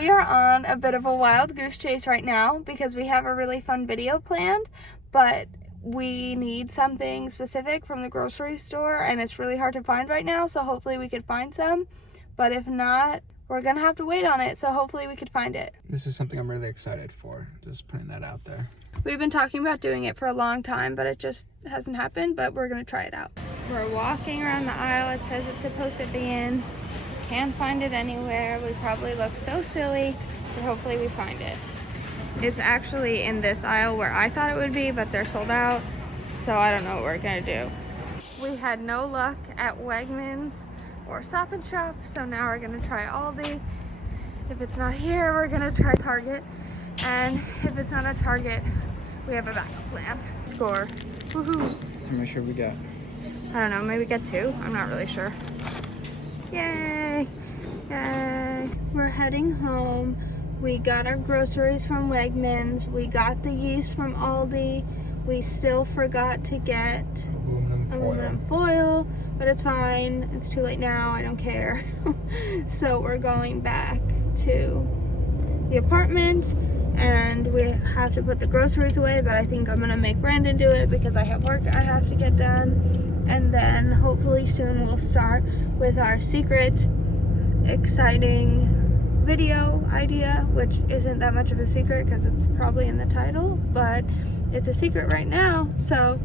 We are on a bit of a wild goose chase right now because we have a really fun video planned, but we need something specific from the grocery store and it's really hard to find right now, so hopefully we could find some. But if not, we're gonna have to wait on it, so hopefully we could find it. This is something I'm really excited for, just putting that out there. We've been talking about doing it for a long time, but it just hasn't happened, but we're gonna try it out. We're walking around the aisle it says it's supposed to be in. Can't find it anywhere. We probably look so silly, but hopefully we find it. It's actually in this aisle where I thought it would be, but they're sold out, so I don't know what we're gonna do. We had no luck at Wegmans or Stop and Shop, so now we're gonna try Aldi. If it's not here, we're gonna try Target, and if it's not a Target, we have a backup plan. Score. Woohoo! How much should we get? I don't know, maybe get 2. I'm not really sure. Yay! Yay! We're heading home. We got our groceries from Wegmans. We got the yeast from Aldi. We still forgot to get aluminum foil, but it's fine. It's too late now. I don't care. So we're going back to the apartment and we have to put the groceries away, but I think I'm gonna make Brandon do it because I have work I have to get done. And then hopefully soon we'll start with our secret, exciting video idea, which isn't that much of a secret because it's probably in the title, but it's a secret right now, so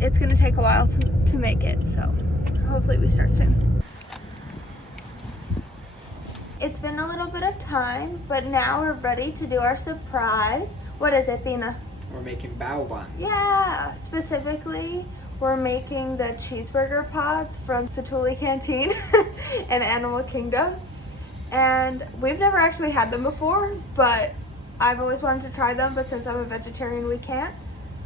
it's gonna take a while to make it, so hopefully we start soon. It's been a little bit of time, but now we're ready to do our surprise. What is it, Bina? We're making bao buns. Yeah, specifically we're making the cheeseburger pods from Satu'li Canteen and Animal Kingdom. And we've never actually had them before, but I've always wanted to try them, but since I'm a vegetarian, we can't.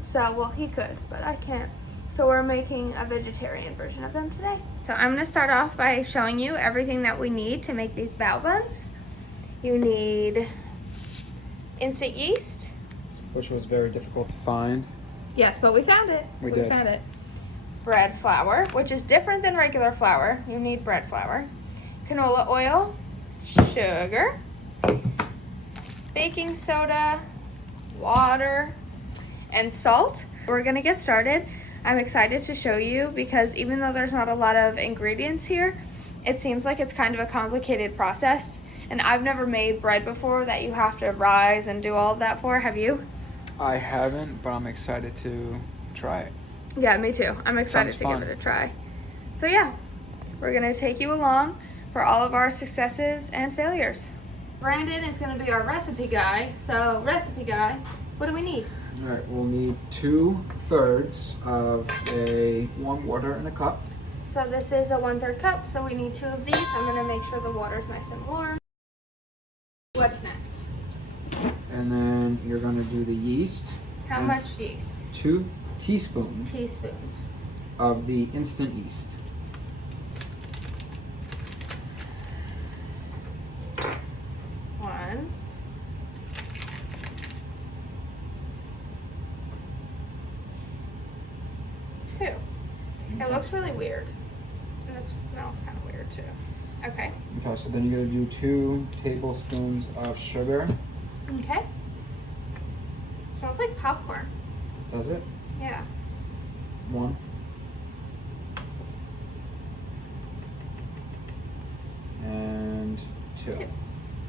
So, well, he could, but I can't. So we're making a vegetarian version of them today. So I'm gonna start off by showing you everything that we need to make these bao buns. You need instant yeast. Which was very difficult to find. Yes, but we found it. We did. Found it. Bread flour, which is different than regular flour. You need bread flour. Canola oil. Sugar, baking soda, water, and salt. We're gonna get started. I'm excited to show you because even though there's not a lot of ingredients here, it seems like it's kind of a complicated process. And I've never made bread before that you have to rise and do all of that for. Have you? I haven't, but I'm excited to try it. Yeah, me too. I'm excited to give it a try. So yeah, we're gonna take you along for all of our successes and failures. Brandon is going to be our recipe guy. So, recipe guy, what do we need? All right, we'll need 2/3 of a warm water in a cup. So this is a 1/3 cup, so we need 2 of these. I'm going to make sure the water's nice and warm. What's next? And then you're going to do the yeast. How much yeast? 2 teaspoons. Teaspoons. Of the instant yeast. It looks really weird. And it smells kind of weird too. Okay. Okay, so then you're gonna do 2 tablespoons of sugar. Okay. It smells like popcorn. Does it? Yeah. 1. And 2.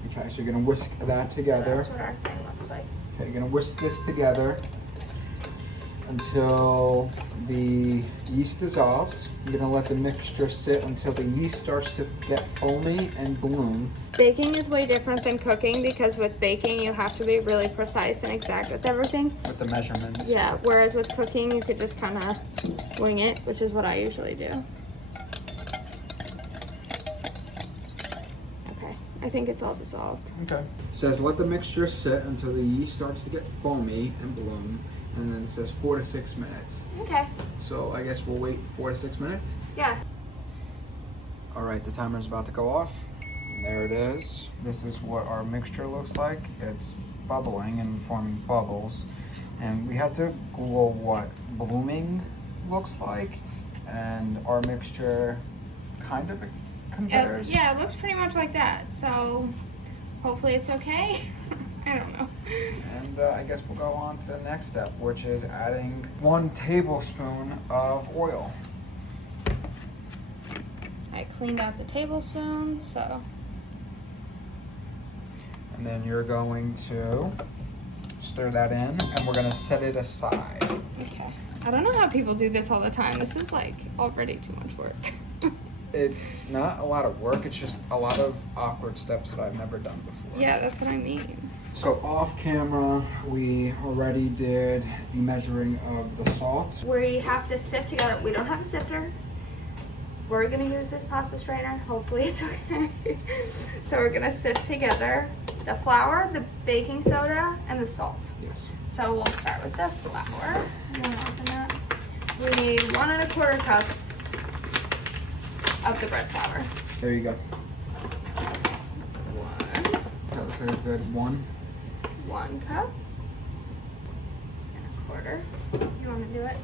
Okay, so you're gonna whisk that together. That's what our thing looks like. Okay, you're gonna whisk this together until the yeast dissolves. You're gonna let the mixture sit until the yeast starts to get foamy and bloom. Baking is way different than cooking because with baking you have to be really precise and exact with everything. With the measurements. Yeah, whereas with cooking you could just kind of wing it, which is what I usually do. Okay, I think it's all dissolved. Okay. It says let the mixture sit until the yeast starts to get foamy and bloom. And then it says 4 to 6 minutes. Okay. So I guess we'll wait 4 to 6 minutes? Yeah. All right, the timer is about to go off. There it is. This is what our mixture looks like. It's bubbling and forming bubbles. And we had to Google what blooming looks like. And our mixture kind of compares. Yeah, it looks pretty much like that. So hopefully it's okay. I don't know. And I guess we'll go on to the next step, which is adding 1 tablespoon of oil. I cleaned out the tablespoon, so. And then you're going to stir that in, and we're gonna set it aside. Okay. I don't know how people do this all the time. This is like already too much work. It's not a lot of work, it's just a lot of awkward steps that I've never done before. Yeah, that's what I mean. So off camera, we already did the measuring of the salt. We have to sift together. We don't have a sifter. We're gonna use this pasta strainer. Hopefully it's okay. So we're gonna sift together the flour, the baking soda, and the salt. Yes. So we'll start with the flour. And then open that. We need 1 1/4 cups of the bread flour. There you go. 1 That looks like a good 1. 1 cup and 1/4. You want to do it?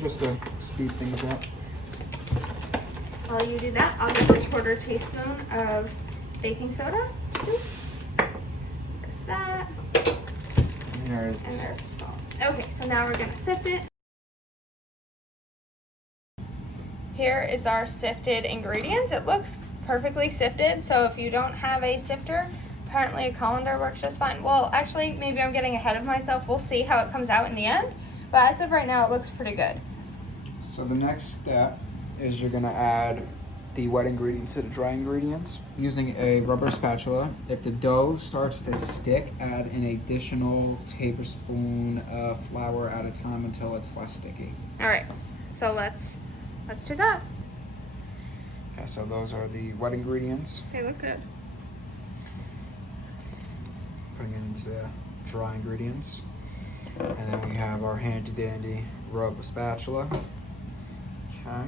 Just to speed things up. While you do that, I'll give a 1/4 teaspoon of baking soda. There's that. And there is the And salt. there's the salt. Okay, so now we're gonna sift it. Here is our sifted ingredients. It looks perfectly sifted, so if you don't have a sifter, apparently a colander works just fine. Well, actually, maybe I'm getting ahead of myself. We'll see how it comes out in the end, but as of right now, it looks pretty good. So the next step is you're gonna add the wet ingredients to the dry ingredients using a rubber spatula. If the dough starts to stick, add an additional tablespoon of flour at a time until it's less sticky. All right, so let's do that. Okay, so those are the wet ingredients. They look good. Putting it into the dry ingredients. And then we have our handy dandy rubber spatula. Okay.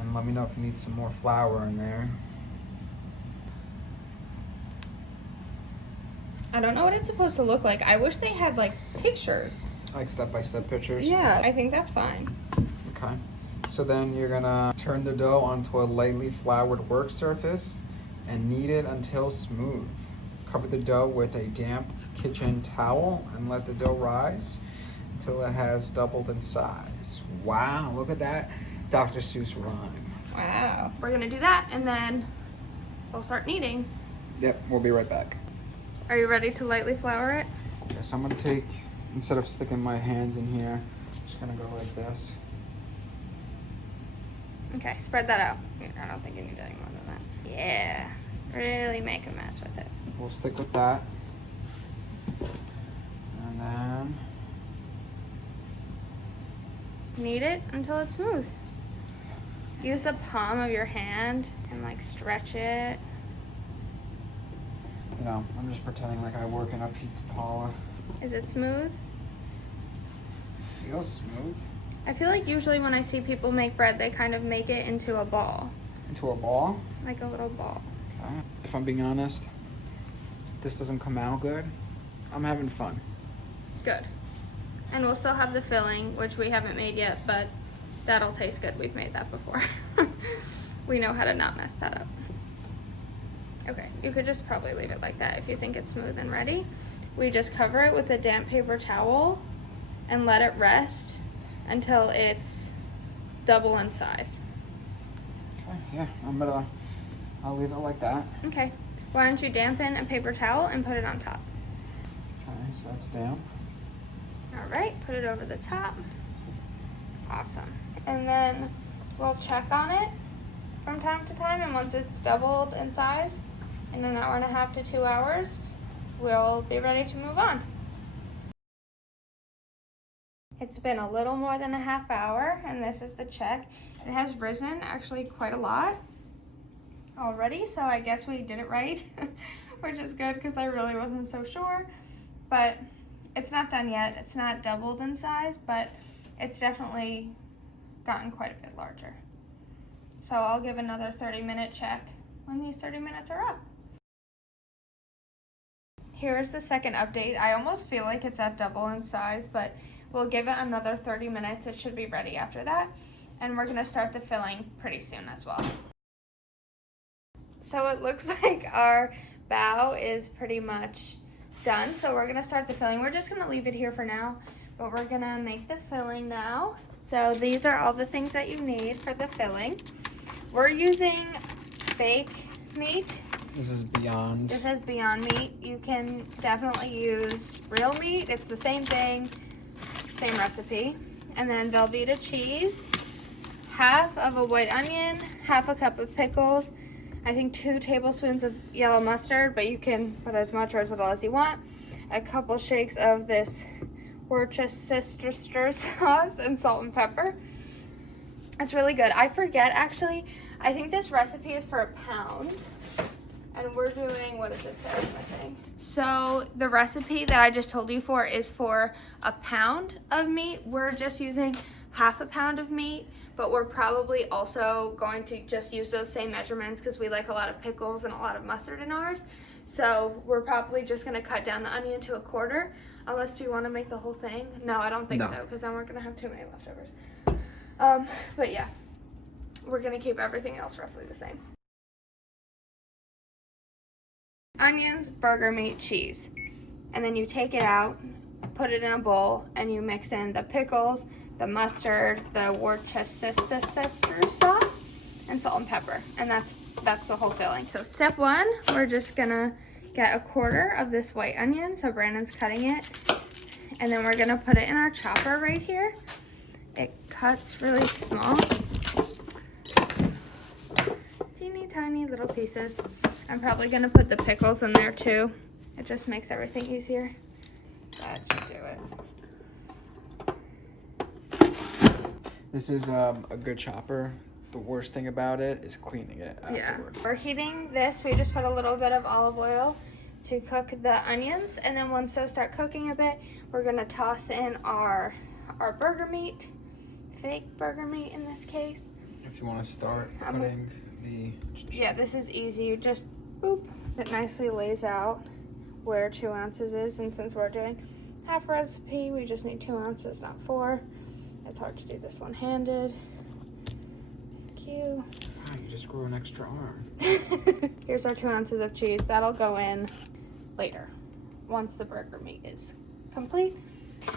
And let me know if you need some more flour in there. I don't know what it's supposed to look like. I wish they had like pictures. Like step-by-step pictures? Yeah, I think that's fine. Okay. So then you're gonna turn the dough onto a lightly floured work surface and knead it until smooth. Cover the dough with a damp kitchen towel and let the dough rise until it has doubled in size. Wow, look at that Dr. Seuss rhyme. Wow. We're gonna do that and then we'll start kneading. Yep, we'll be right back. Are you ready to lightly flour it? Okay, so I'm gonna take, instead of sticking my hands in here, I'm just gonna go like this. Okay, spread that out. I don't think you need any more than that. Yeah, really make a mess with it. We'll stick with that. And then Knead it until it's smooth. Use the palm of your hand and like stretch it. you know, I'm just pretending like I work in a pizza parlor. Is it smooth? Feels smooth. I feel like usually when I see people make bread, they kind of make it into a ball. Into a ball. Like a little ball. Okay. If I'm being honest, this doesn't come out good. I'm having fun. Good. And we'll still have the filling, which we haven't made yet, but that'll taste good. We've made that before. We know how to not mess that up. Okay, you could just probably leave it like that if you think it's smooth and ready. We just cover it with a damp paper towel and let it rest until it's double in size. Okay, yeah, I'll leave it like that. Okay, why don't you dampen a paper towel and put it on top? Okay, so that's damp. All right, put it over the top. Awesome. And then we'll check on it from time to time, and once it's doubled in size, in an hour and a half to 2 hours, we'll be ready to move on. It's been a little more than a half hour, and this is the check. It has risen actually quite a lot already, so I guess we did it right, which is good because I really wasn't so sure. But it's not done yet. It's not doubled in size, but it's definitely gotten quite a bit larger. So I'll give another 30-minute check when these 30 minutes are up. Here's the second update. I almost feel like it's at double in size, but we'll give it another 30 minutes. It should be ready after that. And we're gonna start the filling pretty soon as well. So it looks like our bao is pretty much done. So we're gonna start the filling. We're just gonna leave it here for now, but we're gonna make the filling now. So these are all the things that you need for the filling. We're using fake meat. This is Beyond. This is Beyond Meat. You can definitely use real meat. It's the same thing, same recipe. And then Velveeta cheese, half of a white onion, half a cup of pickles, I think 2 tablespoons of yellow mustard, but you can put as much or as little as you want. A couple shakes of this Worcestershire sauce and salt and pepper. It's really good. I forget actually, I think this recipe is for a pound. And we're doing, what does it say on the thing? So the recipe that I just told you for is for a pound of meat. We're just using half a pound of meat, but we're probably also going to just use those same measurements because we like a lot of pickles and a lot of mustard in ours. So we're probably just gonna cut down the onion to a quarter, unless do you wanna make the whole thing? No, I don't think so, because then we're gonna have too many leftovers. But yeah, we're gonna keep everything else roughly the same. Onions, burger meat, cheese. And then you take it out, put it in a bowl, and you mix in the pickles, the mustard, the Worcestershire sauce, and salt and pepper. And that's the whole filling. So step 1, we're just gonna get a quarter of this white onion. So Brandon's cutting it. And then we're gonna put it in our chopper right here. It cuts really small. Teeny tiny little pieces. I'm probably gonna put the pickles in there too. It just makes everything easier. That should do it. This is a good chopper. The worst thing about it is cleaning it afterwards. Yeah. We're heating this. We just put a little bit of olive oil to cook the onions, and then once those start cooking a bit, we're gonna toss in our burger meat, fake burger meat in this case. If you want to start putting yeah, this is easy. You just boop. It nicely lays out where 2 ounces is, and since we're doing half recipe, we just need 2 ounces, not 4. It's hard to do this one-handed. Thank you. Wow, you just grew an extra arm. Here's our 2 ounces of cheese. That'll go in later, once the burger meat is complete.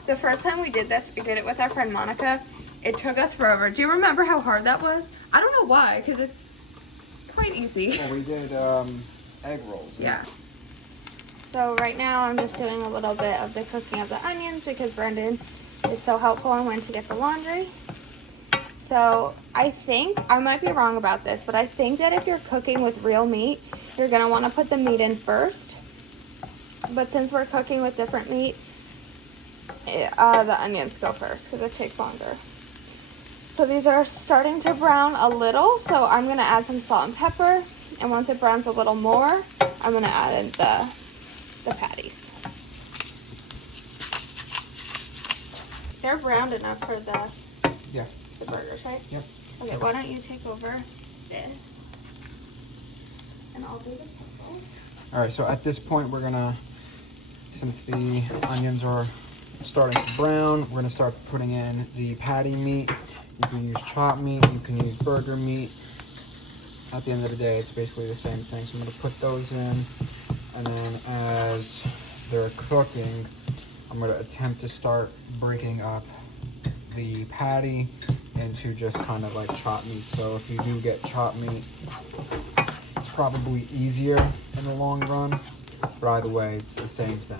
The first time we did this, we did it with our friend Monica. It took us forever. Do you remember how hard that was? I don't know why, because it's quite easy. Well, we did egg rolls. Yeah. So right now I'm just doing a little bit of the cooking of the onions because Brendan is so helpful on when to get the laundry. So I think, I might be wrong about this, but I think that if you're cooking with real meat, you're going to want to put the meat in first. But since we're cooking with different meat, the onions go first because it takes longer. So these are starting to brown a little, so I'm going to add some salt and pepper. And once it browns a little more, I'm going to add in the patties. They're browned enough for the burgers, right? Yep. Okay, why don't you take over this? And I'll do the pickles. Alright, so at this point we're gonna, since the onions are starting to brown, we're gonna start putting in the patty meat. You can use chopped meat, you can use burger meat. At the end of the day, it's basically the same thing. So I'm gonna put those in, and then as they're cooking, I'm gonna attempt to start breaking up the patty into just kind of like chopped meat. So if you do get chopped meat, it's probably easier in the long run, but either way, it's the same thing.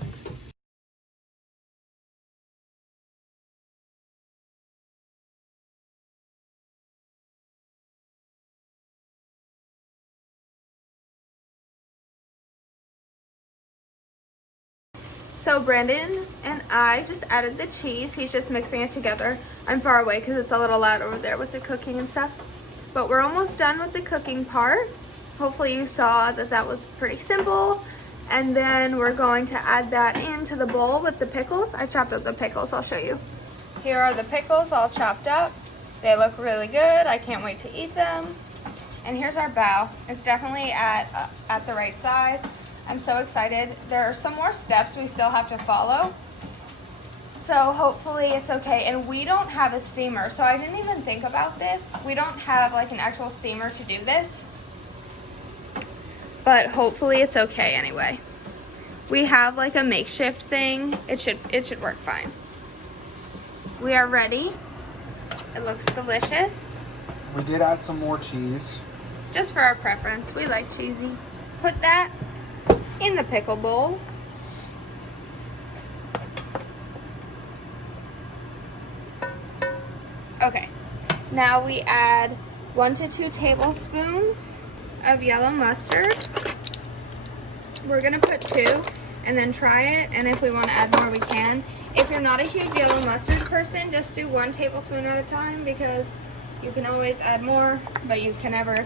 So Brandon and I just added the cheese. He's just mixing it together. I'm far away because it's a little loud over there with the cooking and stuff. But we're almost done with the cooking part. Hopefully you saw that that was pretty simple. And then we're going to add that into the bowl with the pickles. I chopped up the pickles, I'll show you. Here are the pickles all chopped up. They look really good. I can't wait to eat them. And here's our bao. It's definitely at the right size. I'm so excited. There are some more steps we still have to follow. So hopefully it's okay. And we don't have a steamer, so I didn't even think about this. We don't have like an actual steamer to do this. but hopefully it's okay anyway. We have like a makeshift thing. It should work fine. We are ready. It looks delicious. We did add some more cheese. Just for our preference. We like cheesy. Put that in the pickle bowl. Okay. Now we add 1 to 2 tablespoons of yellow mustard. We're gonna put 2 and then try it, and if we want to add more we can. If you're not a huge yellow mustard person, just do 1 tablespoon at a time, because you can always add more, but you can never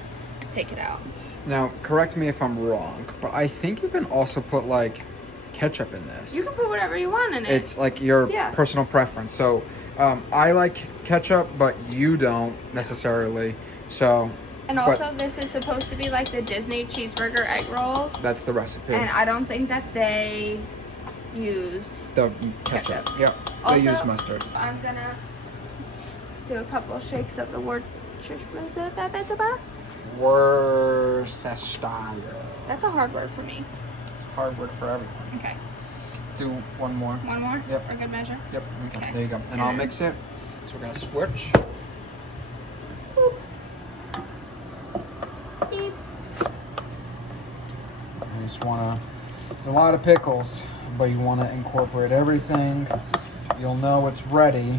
take it out. Now, correct me if I'm wrong, but I think you can also put like ketchup in this. You can put whatever you want in it. It's like your personal preference. So I like ketchup, but you don't necessarily. So. And also, this is supposed to be like the Disney cheeseburger egg rolls. That's the recipe. And I don't think that they use the ketchup. Yep. Also, they use mustard. I'm gonna do a couple shakes of the Worcestershire. That's a hard word for me. It's a hard word for everyone. Okay. Do one more. One more? Yep. For good measure? Yep. Okay. There you go. And I'll mix it. So we're gonna switch. Boop. Beep. You just wanna, there's a lot of pickles, but you wanna incorporate everything. You'll know it's ready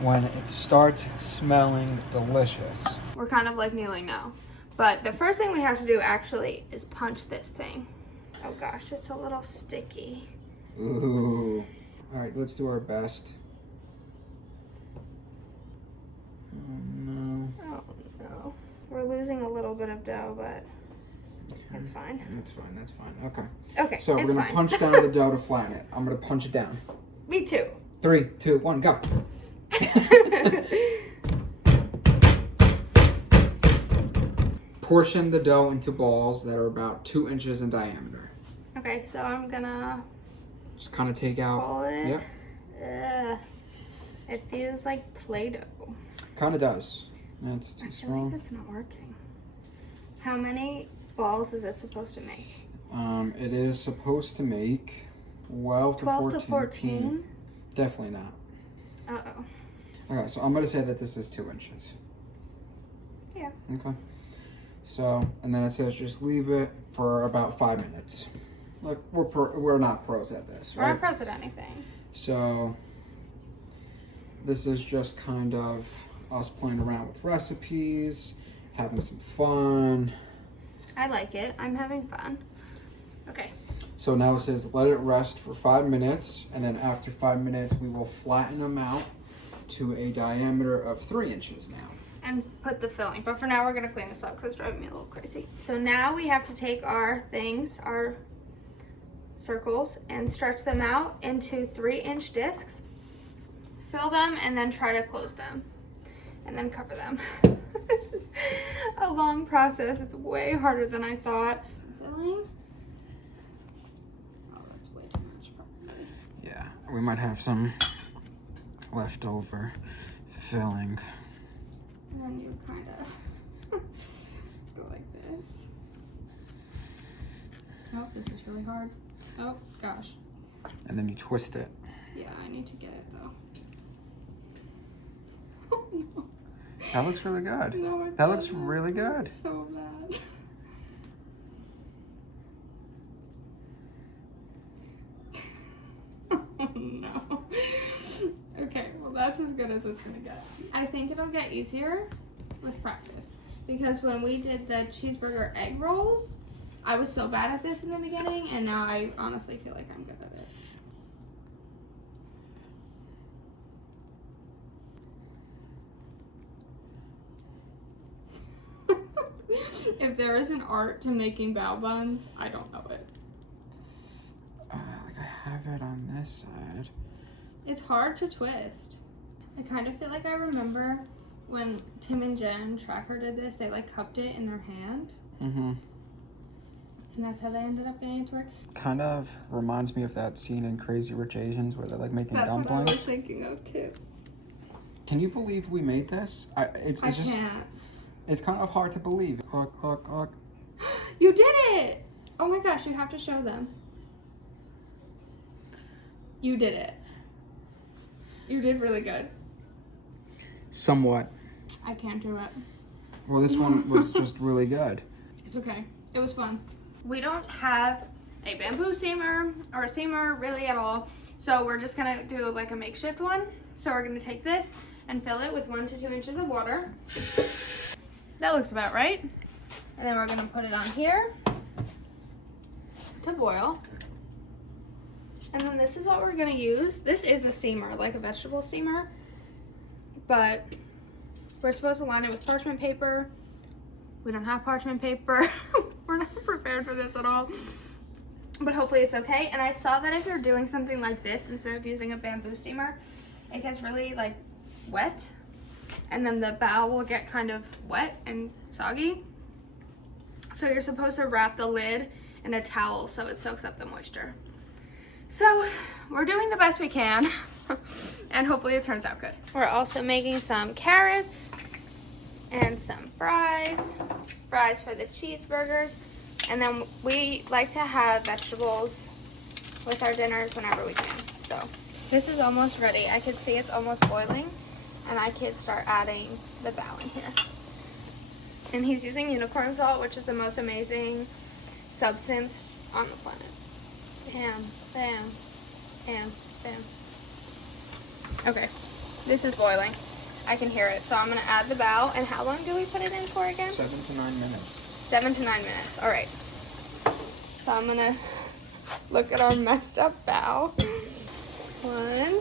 when it starts smelling delicious. We're kind of like kneeling now. But the first thing we have to do actually is punch this thing. Oh gosh, it's a little sticky. Ooh. All right, let's do our best. Oh no. Oh no. We're losing a little bit of dough, but it's fine. That's fine, that's fine. Okay. Okay, so we're gonna punch down the dough to flatten it. I'm gonna punch it down. Me too. 3, 2, 1, go. Portion the dough into balls that are about 2 inches in diameter. Okay, so I'm gonna just kind of take out. pull it. Yep. It feels like Play-Doh. Kind of does. That's too I feel small. like that's not working. How many balls is it supposed to make? It is supposed to make 12 to 14. To 14? Definitely not. Uh-oh. Okay, so I'm going to say that this is 2 inches. Yeah. Okay. So, and then it says just leave it for about 5 minutes. Look, we're not pros at this, right? We're not pros at anything. So, this is just kind of us playing around with recipes, having some fun. I like it. I'm having fun. Okay. So now it says let it rest for 5 minutes, and then after 5 minutes we will flatten them out to a diameter of 3 inches now. And put the filling. But for now we're going to clean this up because it's driving me a little crazy. So now we have to take our things, our circles, and stretch them out into 3-inch discs. Fill them and then try to close them. And then cover them. This is a long process. It's way harder than I thought. Filling. Oh, that's way too much probably. Yeah, we might have some leftover filling. And then you kind of go like this. Oh, this is really hard. Oh, gosh. And then you twist it. Yeah, I need to get it though. Oh no. That looks really good. No, it that looks doesn't. really good. It's so bad. Oh no. Okay, well that's as good as it's gonna get. I think it'll get easier with practice. Because when we did the cheeseburger egg rolls, I was so bad at this in the beginning, and now I honestly feel like I'm good at it. If there is an art to making bao buns, I don't know it. Like I have it on this side. It's hard to twist. I kind of feel like I remember when Tim and Jenn Tracker did this, they like cupped it in their hand. Mm-hmm. And that's how they ended up getting it to work. Kind of reminds me of that scene in Crazy Rich Asians where they're like making dumplings. That's what I was thinking of too. Can you believe we made this? I can't. It's kind of hard to believe. Look. You did it! Oh my gosh, you have to show them. You did it. You did really good. Somewhat. I can't do it. Well, this one was just really good. It's okay. It was fun. We don't have a bamboo steamer or a steamer really at all. So we're just gonna do like a makeshift one. So we're gonna take this and fill it with 1 to 2 inches of water. That looks about right. And then we're gonna put it on here to boil. And then this is what we're gonna use. This is a steamer, like a vegetable steamer, but we're supposed to line it with parchment paper. We don't have parchment paper. We're not prepared for this at all, but hopefully it's okay. And I saw that if you're doing something like this, instead of using a bamboo steamer, it gets really like wet, and then the bowl will get kind of wet and soggy. So you're supposed to wrap the lid in a towel so it soaks up the moisture. So we're doing the best we can, and hopefully it turns out good. We're also making some carrots and some fries for the cheeseburgers. And then we like to have vegetables with our dinners whenever we can. So this is almost ready. I can see it's almost boiling, and I could start adding the bao in here. And he's using unicorn salt, which is the most amazing substance on the planet. Bam, bam, bam, bam. Okay, this is boiling. I can hear it. So I'm gonna add the bao. And how long do we put it in for again? 7 to 9 minutes. 7 to 9 minutes. All right. So I'm gonna look at our messed up bao. 1.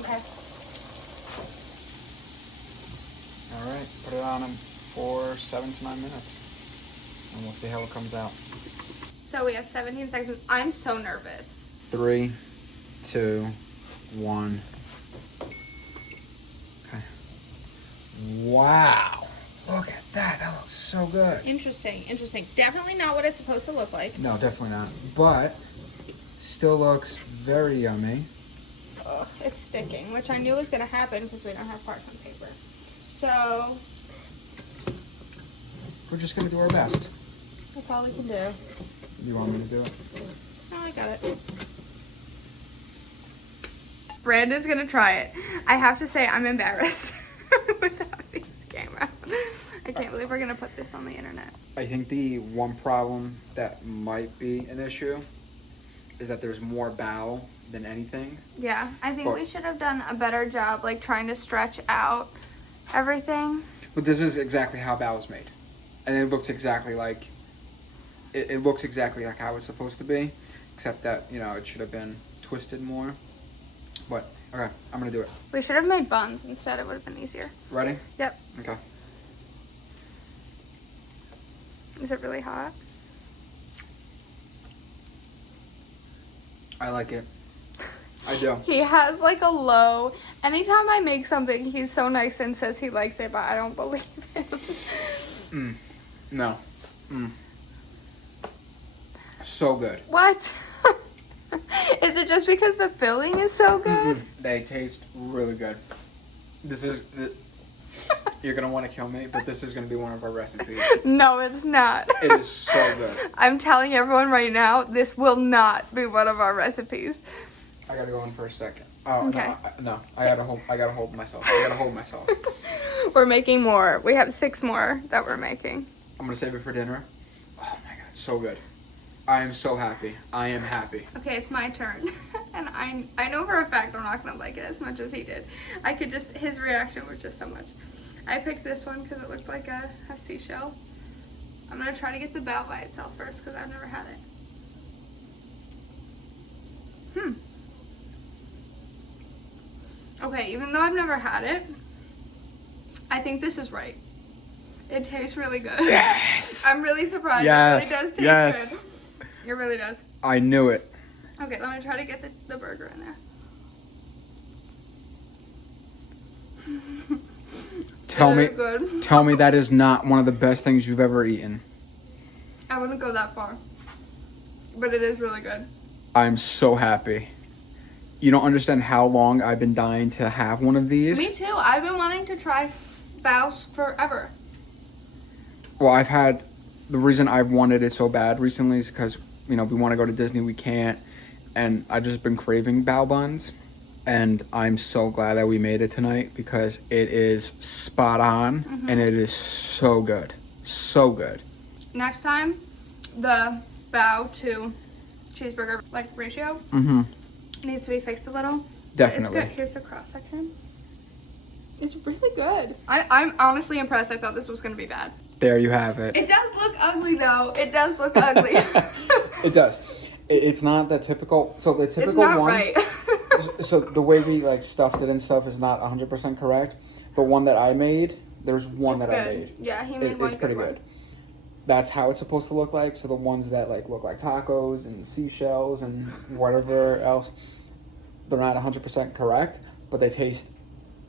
Okay. All right, put it on for 7 to 9 minutes, and we'll see how it comes out. So we have 17 seconds. I'm so nervous. 3, 2, 1. Okay. Wow. Look at that. That looks so good. Interesting. Definitely not what it's supposed to look like. No, definitely not. But still looks very yummy. Ugh, it's sticking, which I knew was going to happen because we don't have parchment paper. So We're just going to do our best. that's all we can do. You want me to do it? No, I got it. Brandon's going to try it. I have to say I'm embarrassed without this camera. I can't believe we're going to put this on the internet. I think the one problem that might be an issue is that there's more bao than anything. Yeah, I think But- we should have done a better job, like trying to stretch out everything. But this is exactly how bao is made. And it looks exactly like, it looks exactly like how it's supposed to be, except that, you know, it should have been twisted more. But, okay, I'm gonna do it. We should have made buns instead. It would have been easier. Ready? Yep. Okay. Is it really hot? I like it. I do. He has like a low. Anytime I make something, he's so nice and says he likes it, but I don't believe him. No. So good. What? Is it just because the filling is so good? They taste really good. This is, you're gonna want to kill me, but this is gonna be one of our recipes. No, it's not. It is so good. I'm telling everyone right now, this will not be one of our recipes. I gotta go in for a second. Oh, Okay. I gotta hold myself. We're making more. We have 6 more that we're making. I'm gonna save it for dinner. Oh my god, so good. I am so happy. I am happy. Okay, it's my turn. And I know for a fact I'm not gonna like it as much as he did. I could just, his reaction was just so much. I picked this one because it looked like a seashell. I'm gonna try to get the bao by itself first because I've never had it. Okay, even though I've never had it, I think this is right. It tastes really good. Yes! I'm really surprised. Yes, It really does taste yes. good. It really does. I knew it. Okay, let me try to get the burger in there. Tell It me, is good. tell me that is not one of the best things you've ever eaten. I wouldn't go that far. But it is really good. I'm so happy. You don't understand how long I've been dying to have one of these. Me too. I've been wanting to try bows forever. Well, the reason I've wanted it so bad recently is because, you know, we want to go to Disney, we can't. And I've just been craving bao buns. And I'm so glad that we made it tonight because it is spot on and it is so good. So good. Next time, the bao to cheeseburger like ratio needs to be fixed a little. Definitely. It's good. Here's the cross section. It's really good. I'm honestly impressed. I thought this was going to be bad. There you have it. It does look ugly though. It does look ugly. It does. It's not the typical. So the typical it's not one. Right. So the way we like stuffed it and stuff is not 100% correct. The one that I made, there's one it's that good. I made. Yeah, he made one. It's pretty good. That's how it's supposed to look like. So the ones that like look like tacos and seashells and whatever else, they're not 100% correct, but they taste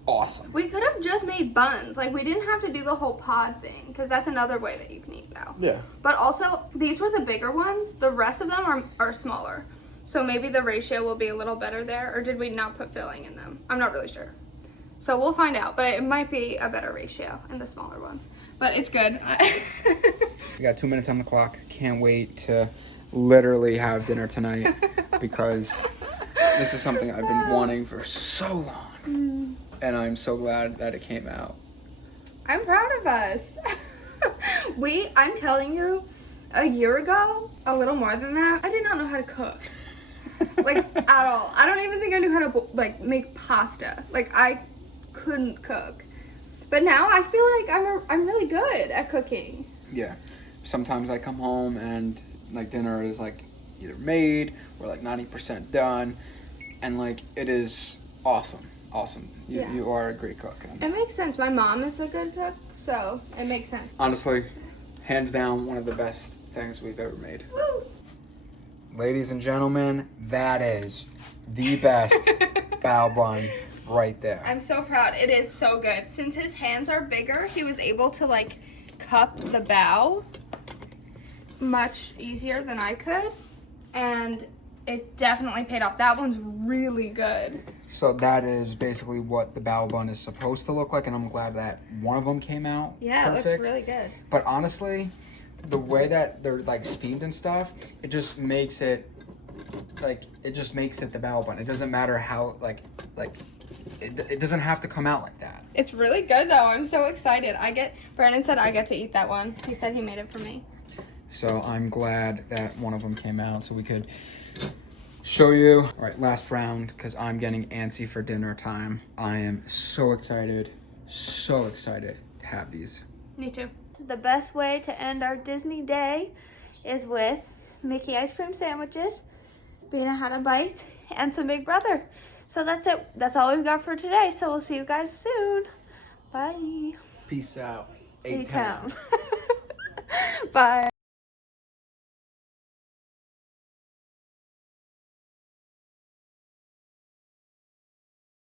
awesome. We could have just made buns. Like, we didn't have to do the whole pod thing, because that's another way that you can eat bao. Yeah. But also, these were the bigger ones. The rest of them are smaller. So maybe the ratio will be a little better there, or did we not put filling in them? I'm not really sure. So we'll find out, but it might be a better ratio in the smaller ones. But it's good. We got 2 minutes on the clock. Can't wait to literally have dinner tonight because this is something I've been wanting for so long. And I'm so glad that it came out. I'm proud of us. I'm telling you, a year ago, a little more than that, I did not know how to cook. Like, at all. I don't even think I knew how to, like, make pasta. Like, I couldn't cook. But now I feel like I'm really good at cooking. Yeah. Sometimes I come home and, like, dinner is, like, either made or, like, 90% done. And, like, it is awesome. Awesome. You are a great cook. It makes sense. My mom is a good cook, so it makes sense. Honestly, hands down, one of the best things we've ever made. Woo! Ladies and gentlemen, that is the best bao bun right there. I'm so proud. It is so good. Since his hands are bigger, he was able to, like, cup the bao much easier than I could. And it definitely paid off. That one's really good. So that is basically what the bao bun is supposed to look like, and I'm glad that one of them came out perfect. It looks really good. But honestly, the way that they're like steamed and stuff, it just makes it the bao bun. It doesn't matter how it doesn't have to come out like that. It's really good though. I'm so excited. Brandon said I get to eat that one. He said he made it for me. So I'm glad that one of them came out so we could show you. All right, last round because I'm getting antsy for dinner time. I am so excited to have these. Me too. The best way to end our Disney day is with Mickey ice cream sandwiches, Bina had a bite, and some Big Brother. So that's it. That's all we've got for today. So we'll see you guys soon. Bye. Peace out. A-Town. Bye.